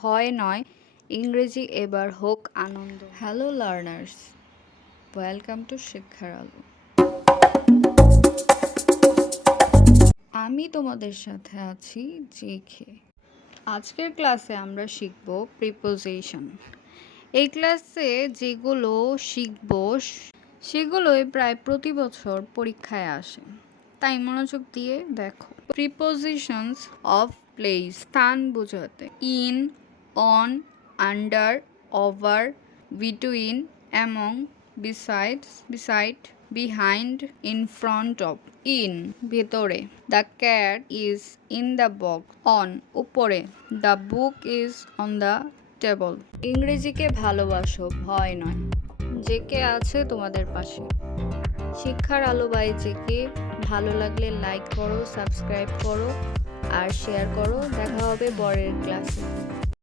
ভয় নয়, ইংরেজি এবার হোক আনন্দ। হ্যালো লার্নার্স, ওয়েলকাম টু শিক্ষার আলো। আমি তোমাদের সাথে আছি জেকে। আজকের ক্লাসে আমরা শিখব প্রিপোজিশন। এই ক্লাসে যেগুলো শিখব সেগুলোই প্রায় প্রতি বছর পরীক্ষায় আসে, তাই মনোযোগ দিয়ে দেখো। প্রিপোজিশনস অফ প্লেস, স্থান বোঝাতে in, on, under, over, between, among, beside, behind, in front of. In ভেতরে, the cat is in the box. On উপরে, the book is on the table. ইংরেজিকে ভালোবাসো, ভয় নয়, জেকে আছে তোমাদের পাশে। শিক্ষার আলো বাই জেকে ভালো লাগলে লাইক করো, সাবস্ক্রাইব করো আর শেয়ার করো। দেখা হবে পরের ক্লাসে।